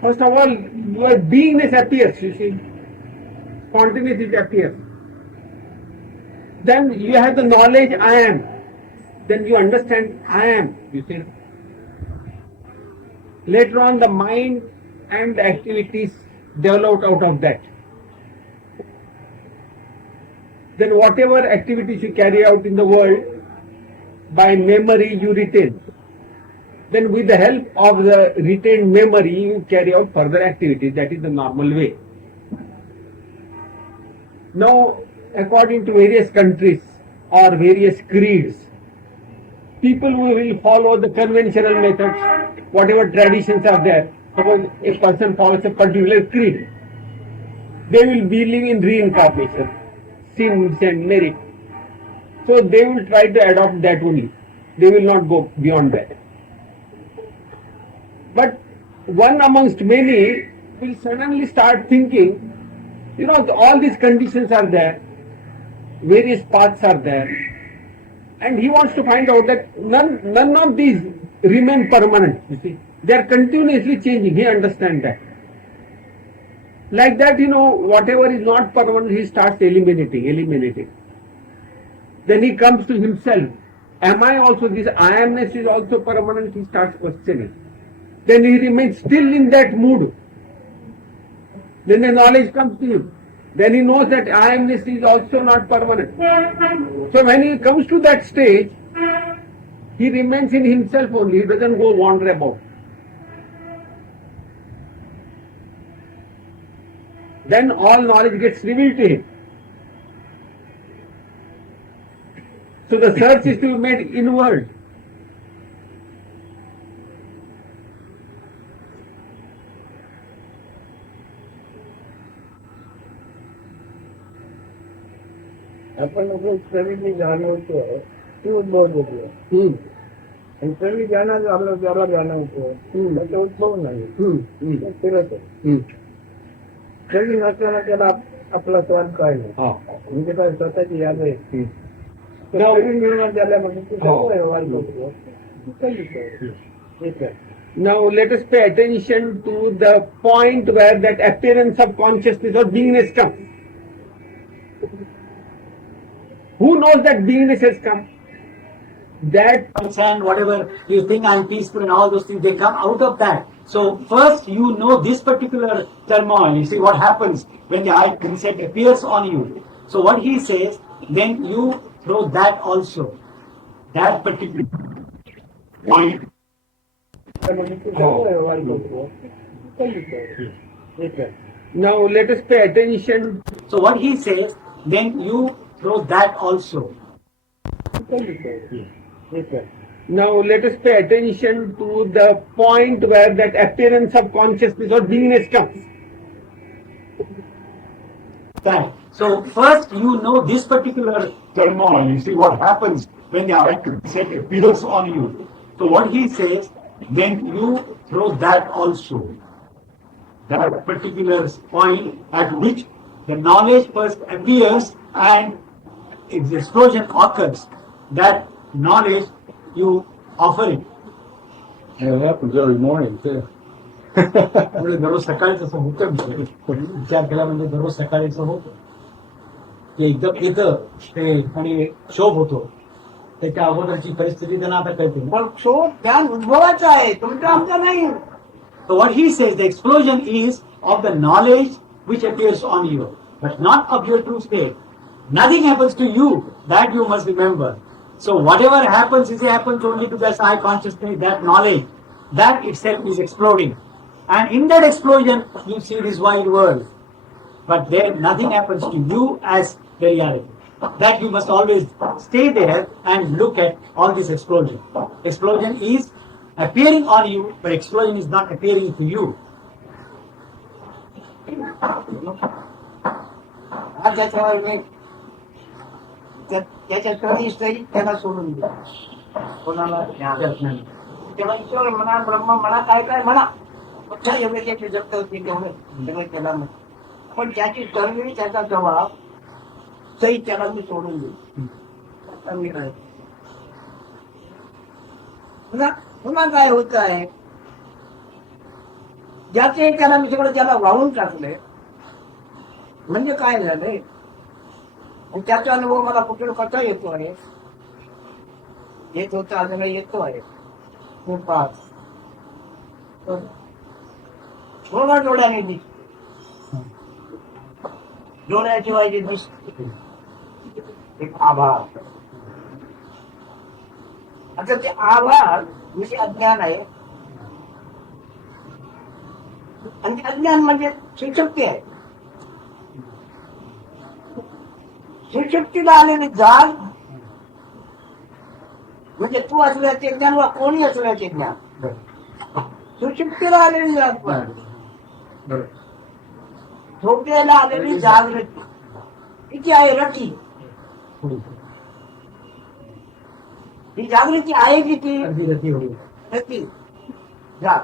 First of all, your beingness appears, you see. Spontaneity appears. Then you have the knowledge I am. Then you understand I am, you see. Later on the mind and the activities developed out of that. Then whatever activities you carry out in the world, by memory you retain. Then with the help of the retained memory, you carry out further activities. That is the normal way. Now, according to various countries or various creeds, people who will follow the conventional methods, whatever traditions are there, suppose a person follows a particular creed, they will believe in reincarnation, sins and merit. So they will try to adopt that only. They will not go beyond that. But one amongst many will suddenly start thinking, all these conditions are there, various paths are there, and he wants to find out that none of these remain permanent, you see. They are continuously changing, he understands that. Like that, whatever is not permanent, he starts eliminating. Then he comes to himself. Am I also this? I amness is also permanent, he starts questioning. Then he remains still in that mood. Then the knowledge comes to him. Then he knows that I amness is also not permanent. So when he comes to that stage, he remains in himself only, he doesn't go wander about. Then all knowledge gets revealed to him. So the search is to be made inward. आपण सगळी जाणवतो ती उद्भव होतो हम्म. आणि सगळी जाणं आपलं त्याला जाणवतो त्याचा उद्भव नाही तो फिरत आहे. हम्म. सगळी नसताना त्याला आपला स्वाद काय नाही हा. म्हणजे काय स्वतःची याद आहे तर No. सगळी निर्माण झाल्यामध्ये ते हो. सर्व व्यवहार करतो ठीक आहे. Now let us pay attention to the point where that appearance of consciousness or beingness comes. Who knows that beingness has come? That And whatever you think I'm peaceful and all those things, they come out of that. So first you know this particular turmoil. You see what happens when the eye concept appears on you. So what he says, then you throw that also. That particular point. त्यामध्ये ते सर्व व्यवहार करतो ठीक आहे. now let us pay attention. So what he says, then you throw that also. ठीक आहे. Now let us pay attention to the point where that appearance of consciousness or beingness comes. That. So first you know this particular turmoil. You see what happens when the eye concept appears on you. So what he says, then you throw that also. That particular point at which the knowledge first appears and its explosion occurs. That knowledge you offer it. And it happens every morning too. म्हणजे दररोज सकाळीच असं होतं. विचार केला म्हणजे दररोज सकाळीच होतं. ते एकदम येतं ते आणि शोभ होतो. त्याच्या अगोदरची परिस्थिती त्यांना आता कळते. पण शोध ज्ञान उद्भवाचा आहे तुमचा आमचा नाही. So what he says, the explosion is of the knowledge which appears on you, but not of your true state. Nothing happens to you, that you must remember. So whatever happens, it happens only to that eye consciousness, that knowledge, that itself is exploding. And in that explosion, you see this wide world. But there nothing happens to you as the reality. That you must always stay there and look at all this explosion. Explosion is appearing on you, but explosion is not appearing to you. आज त्याच्यावर मी त्याच्या कधी सहित त्याला सोडून दिलं. कोणाला ज्ञान. तेव्हा ईश्वर म्हणा ब्रह्म म्हणा काय काय म्हणा कुठल्या योग्यतेची जप्त होती तेवढे सगळे त्याला म्हण. पण त्याची तरवी त्याचा जबाब सहित त्याला मी सोडून दिली. आता मी काय पुन्हा पुन्हा काय होत आहे ज्याचे त्याला मी सगळं त्याला वाहून टाकले म्हणजे काय झालंय त्याचा अनुभव मला कुठे कसा येतो आहे येत होता अजून येतो आहे खूप पाहत थोडा डोळ्याने दिसतो डोळ्याशिवाय जे दिसते एक आभार. आता ते आभार म्हणजे अज्ञान आहे आणि ते अज्ञान म्हणजे सुशक्ती आहे. सुशक्तीला आलेली जाग म्हणजे तू असल्याचे ज्ञान वा कोणी असल्याचे ज्ञान. सुशक्तीला आलेली जाग पण झोपेला आलेली जागृती किती आहे रती. ही जागृती आहे किती रती जाग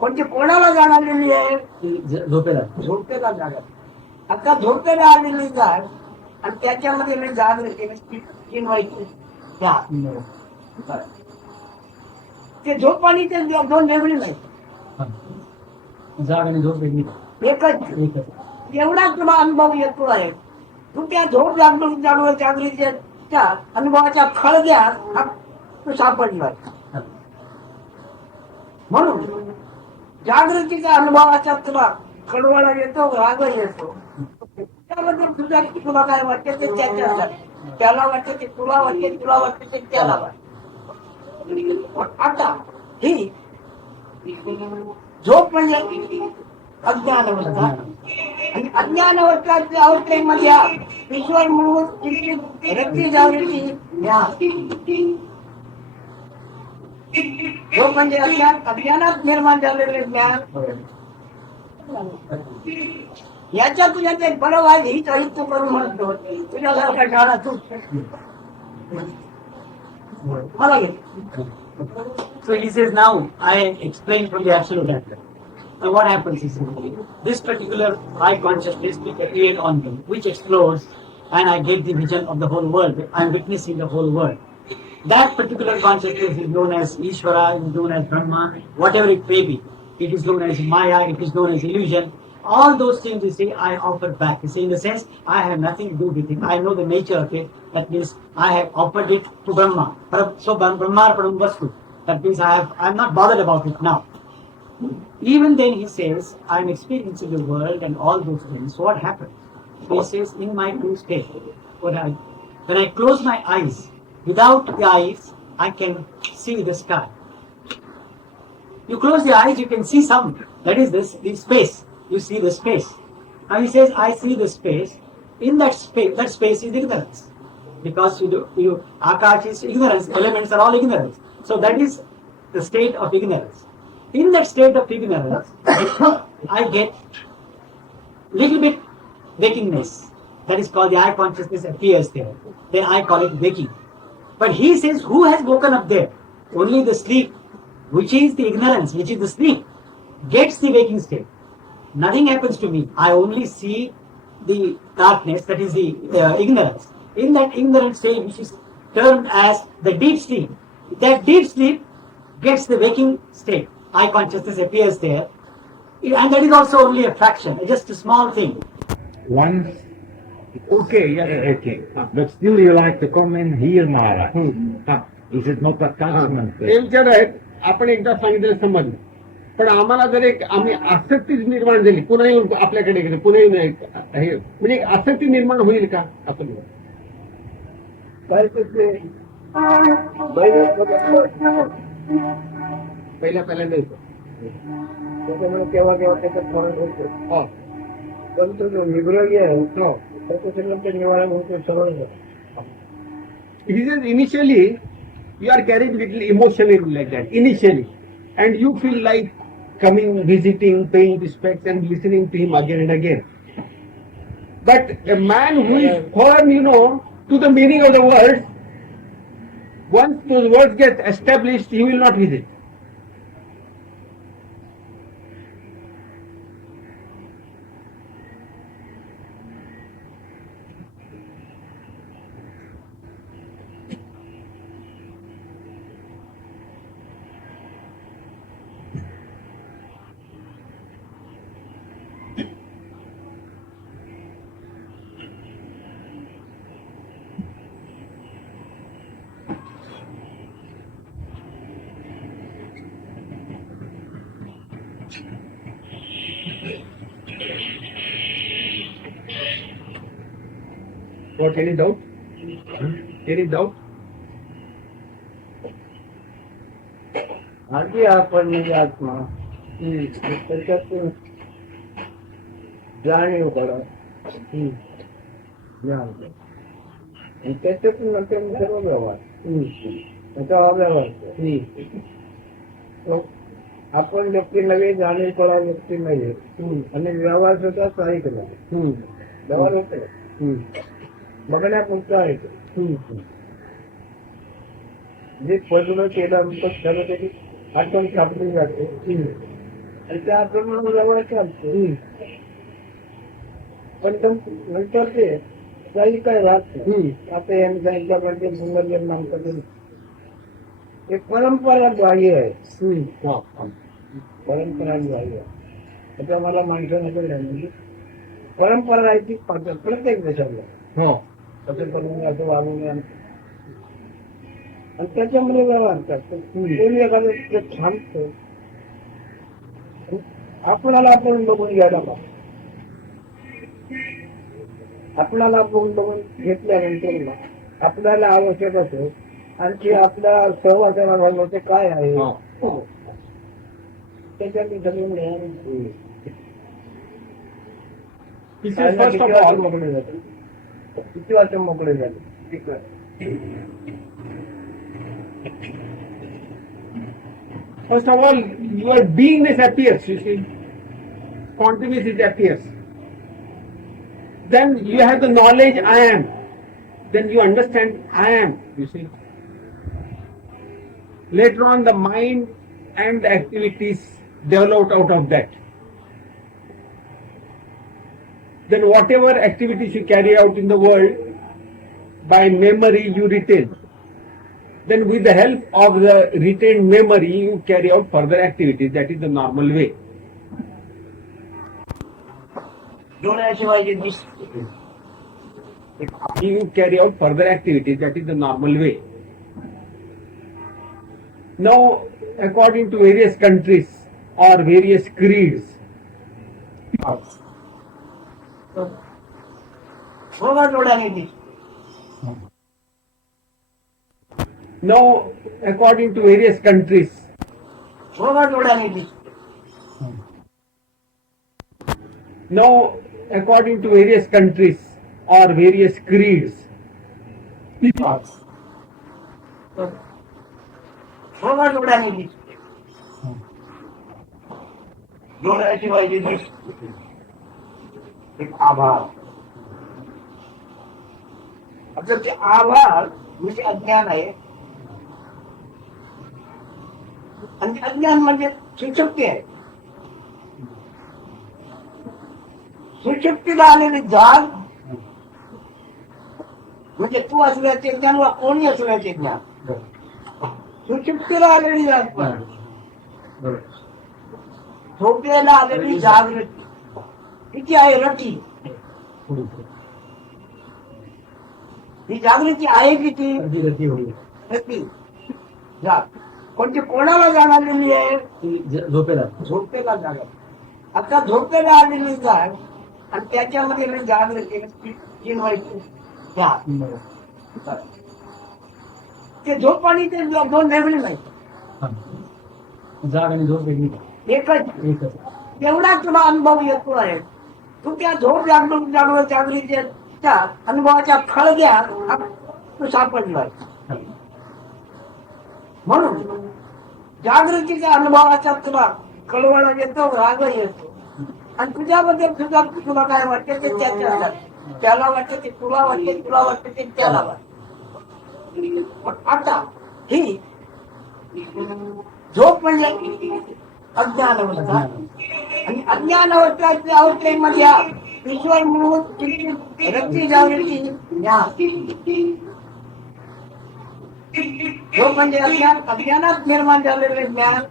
कोणती कोणाला जाणलेली आहे झोपेला जागा. आता झोपेला आलेली जाग आणि त्याच्यामध्ये मी जागृती तीन व्हायची ते झोप आणि ते दोन वेगळी नाही. जाग आणि झोप वेगळी. एकच एवढा तुला अनुभव येतो आहे. तू त्या झोप जागृतीच्या अनुभवाच्या खळग्यात तू सापडलाय. म्हणून जागृतीच्या अनुभवाच्या तुला कडवाळा येतो राग येतो. त्याबद्दल तुझ्या तुला काय वाटते ते त्याच्या त्याला वाटतं ते तुला वाटते तुला वाटते ते त्याला वाटते. आता ही झोप म्हणजे अज्ञान अवस्था आणि अज्ञान अवस्थेमध्ये ईश्वर म्हणून रक्ती जागृती झोप म्हणजे अज्ञान अज्ञानात निर्माण झालेले ज्ञान. याच्या तुझ्या ते बरोबर ही साहित्य करून म्हणतो So he says, now I explain from the absolute actor. And what happens is this particular eye consciousness will appear on me, which explodes, and I get the vision of the whole world. I'm witnessing the whole world. That particular consciousness is known as Ishvara, is known as Brahma, whatever it may be. It is known as Maya, it is known as illusion. All those things, you see, I offer back. You see, in the sense, I have nothing to do with it. I know the nature of it. That means I have offered it to Brahma. So Brahma Param Vastu. That means I'm not bothered about it now. Even then he says, I'm experiencing the world and all those things. So what happens? He says, in my true state, when I close my eyes, without the eyes, I can see the sky. You close the eyes, you can see some. That is the space. You see the space. Now he says, I see the space. In that space is ignorance. Because Akash is ignorance, elements are all ignorance. So that is the state of ignorance. In that state of ignorance, I get little bit wakingness. That is called the eye consciousness appears there. Then I call it waking. But he says, who has woken up there? Only the sleep, which is the ignorance, which is the sleep, gets the waking state. Nothing happens to me. I only see the darkness, that is the ignorance. In that ignorant state, which is termed as the deep sleep, that deep sleep gets the waking state. Eye consciousness appears there. And that is also only a fraction, just a small thing. Once, Okay, yes. okay. But still you like to come and hear Maharaj. Is it not attachment? ते विचार आहेत, आपण एकदा सांगितलं समजलं. पण आम्हाला जर आम्ही आसक्तीच निर्माण झाली, पुन्हा येऊन आपल्याकडे गेलो, पुन्हा येऊन हे म्हणजे एक आसक्ती निर्माण होईल का आपण काय ते पहिल्यांदा येतो. त्याच्यामुळे केव्हा केव्हा त्याच्यात फरक होतो. पण तो जो विभ्रागी आहे त्याचं सगळं ते निवारण होतं सरळ होतं. He says initially you are carried little emotionally like that initially, and you feel like coming, visiting, paying respect, and listening to him again and again. But a man who is firm, to the meaning of the words, once those words get established, he will not visit. What, any doubt? Any doubt? आधी आपण म्हणजे आत्मा त्याच्यात जाणीव करा आणि त्याच्यातून नंतर सर्व व्यवहार त्याचा अव्यवहार. आपण व्यक्ती नव्हे, जाणीव करा व्यक्ती नव्हे, आणि व्यवहार सुद्धा साहित्य नव्हे. व्यवहार होतो बघण्यापुरतं आहे. जे पदून केलं ठरवलं त्याची आठवण सापडून जाते आणि त्या आठवण व्यवहार चालते. पण नंतर ते काही काय राहत नाही. आता यांनी सांगितल्यामध्ये पुनर्जन्म करून एक परंपरा बाह्य आहे. परंपरा बाह्य आहे. आता मला माणसाने परंपरा आहे ती प्रत्येक देशाला असं करून असं वागून आणि त्याच्यामध्ये व्यवहार करतात. कोणी एखादं थांबतो आपल्याला आपण बघून घ्यायला पाहिजे. आपल्याला बघून घेतल्यानंतर आपल्याला आवश्यक असो आणखी आपल्या सहवासाला घालणं ते काय आहे त्याच्यात सगळं मोकळे जाते. किती वर्ष मोकळे झाले. First of all, your beingness appears, you see. Spontaneous it appears. Then you have the knowledge I am. then you understand I am, you see. Later on, the mind and the activities developed out of that. Then whatever activities you carry out in the world, by memory you retain. Then with the help of the retained memory, you carry out further activities. That is the normal way. डोळ्याशिवाय this You carry out further activities. That is the normal way. Now, according to various countries or various creeds, होगा डोळ्याने this now according to various countries, होगा डोळ्याने this now according to various countries or various creeds, होगा डोळ्याने this डोळ्याशिवाय this एक आभार आता ते आभार म्हणजे अज्ञान आहे आणि अज्ञान म्हणजे सुशक्ती आहे सुशक्तीला आलेले जाग म्हणजे तू असल्याचे ज्ञान वा कोणी असल्याचे ज्ञान सुशक्तीला आलेली जाग पण झोपलेला आलेली जागृती किती आहे रती ही जागृती आहे किती रती जाग पण ती कोणाला जाणारलेली आहे झोपेला जाग आता झोपेला आलेली जाग आणि त्याच्यामध्ये जागृती तीन व्हायची ते झोप आणि ते दोन वेगळे नाही जाग आणि झोप वेगळी एकच तेवढा तुला अनुभव येतो आहे तू त्या झोप जागृतीच्या अनुभवाच्या फळग्या तू सापडलाय म्हणून जागृतीच्या अनुभवाचा तुला कळवळा येतो राग येतो आणि तुझ्याबद्दल तुला काय वाटते ते त्याच्या त्याला वाटतं ते तुला वाटते तुला वाटतं ते त्याला वाटते पण आता ही झोप म्हणजे अज्ञान अवस्था आणि अज्ञान अवस्थेमध्ये ईश्वर म्हणून रक्ती जागृती झोप म्हणजे अज्ञान अज्ञानात निर्माण झालेले ज्ञान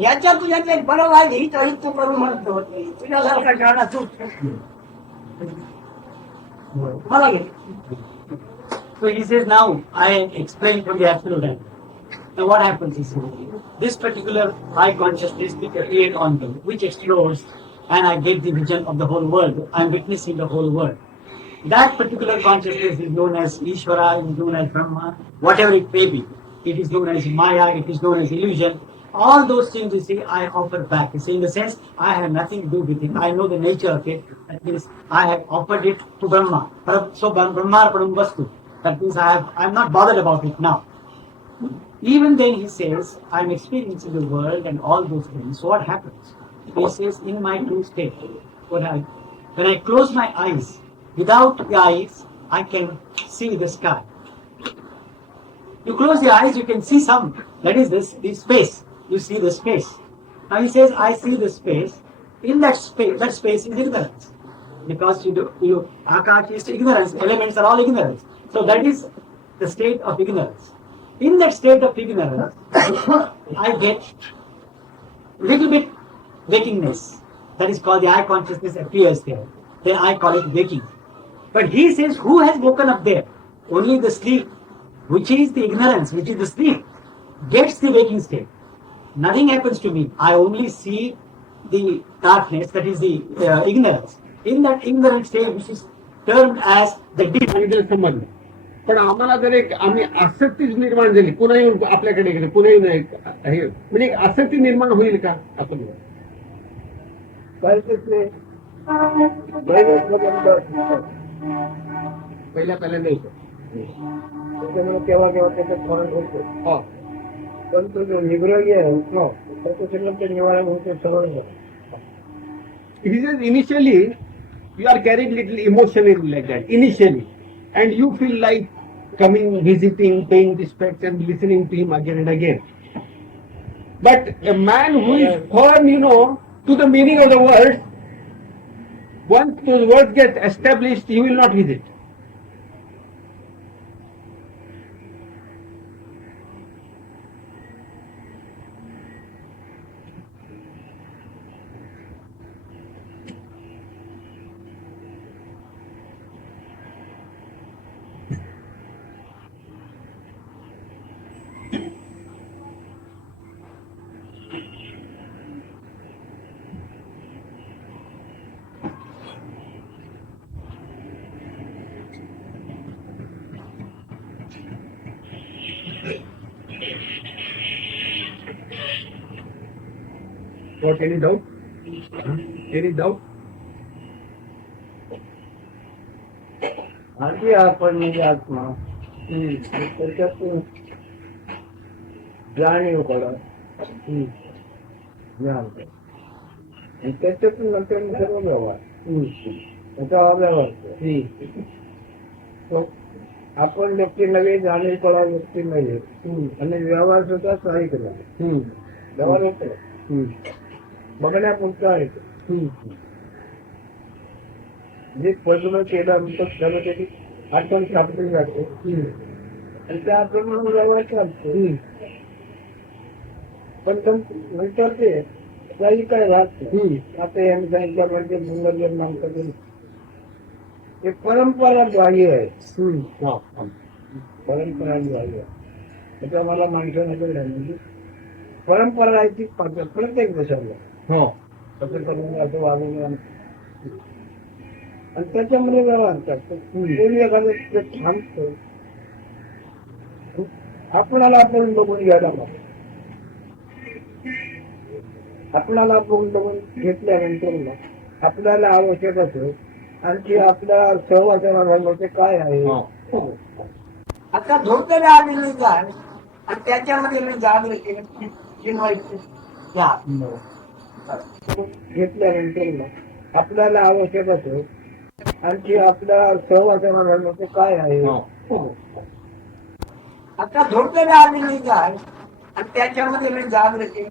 याच्या तुझ्यात एक बरोबर आहे ही तरी तू करून म्हणतो तुझ्यासारखा जाणा तू मला घे. So he says, now I explain from the absolute end. Now what happens is, this particular high consciousness appeared on me, which explores, and I get the vision of the whole world. I'm witnessing the whole world. That particular consciousness is known as Ishvara, is known as Brahma, whatever it may be. It is known as Maya, it is known as illusion. All those things, you see, I offer back. You see, in the sense, I have nothing to do with it. I know the nature of it. That means, I have offered it to Brahma. So, Brahma Param Vastu. That means, I'm not bothered about it now. Even then, he says, I'm experiencing the world and all those things. So, what happens? He says, in my true state, when I close my eyes, without the eyes, I can see the sky. You close the eyes, you can see some. That is this space. You see the space. Now he says, I see the space. In that space is ignorance. Because Akash is ignorance. Elements are all ignorance. So that is the state of ignorance. In that state of ignorance, I get little bit wakingness. That is called the eye consciousness appears there. Then I call it waking. But he says, who has woken up there? Only the sleep, which is the ignorance, which is the sleep, gets the waking state. Nothing happens to me. I only see the darkness, that is the ignorance. In that ignorant state, which is termed as the deep. सांगितलं संबंध पण आम्हाला जर एक आम्ही आसक्तीच निर्माण झाली पुन्हा येऊन आपल्याकडे पुन्हा येऊन हे म्हणजे एक आसक्ती निर्माण होईल का आपण पहिल्या नाही केव्हा केव्हा त्याच्यात फरक होतो पण तो जो निग्रही आहे त्याचं सगळं ते निवारण होते सरळ He says initially you are carrying little emotionally like that initially, and you feel like coming, visiting, paying respect, and listening to him again and again. But a man who is firm, to the meaning of the words, once those words get established, he will not visit. What, any doubt? Any doubt? आधी आपण म्हणजे आत्मा त्याच्यातून जाणीव कळत ज्ञान आणि त्याच्यातून नंतर सर्व व्यवहार त्याचा अव्यवहार तो आपण व्यक्ती नवी जाणीव कळा व्यक्ती नव्हे आणि व्यवहार सुद्धा सहाय्य केला व्यवहार होतो बघण्यापुरता आहे जे पजलं केल्यानंतर त्याला त्याची आठवण सापडली जाते आणि त्याप्रमाणे व्यवहार चालतो पण नंतर ते काही काय राहत नाही आता यांनी सांगितल्याप्रमाणे पुनर्जन्म करून हे परंपरा ग्राह्य आहे परंपरा ग्राह्य आहे त्याच्या मला माणसाने परंपरा आहे ती प्रत्येक देशाला असं करून असं वागून आणि त्याच्यामध्ये व्यवहार करतो कोणी एखादं थांबतो आपणाला आपण बघून घ्यायला पाहिजे आपल्याला बघून बघून घेतल्यानंतर आपल्याला आवश्यक असेल आणखी आपल्या सहवासाला राहिलं ते काय आहे आता धोतर आलेली जाण आणि त्याच्यामध्ये मी जाणीव घेतल्यानंतर आपल्याला आवश्यक असेल आणखी आपल्या सहवासाला राहिलं ते काय आहे आता धोतर आलेली जाण आणि त्याच्यामध्ये मी जाणीव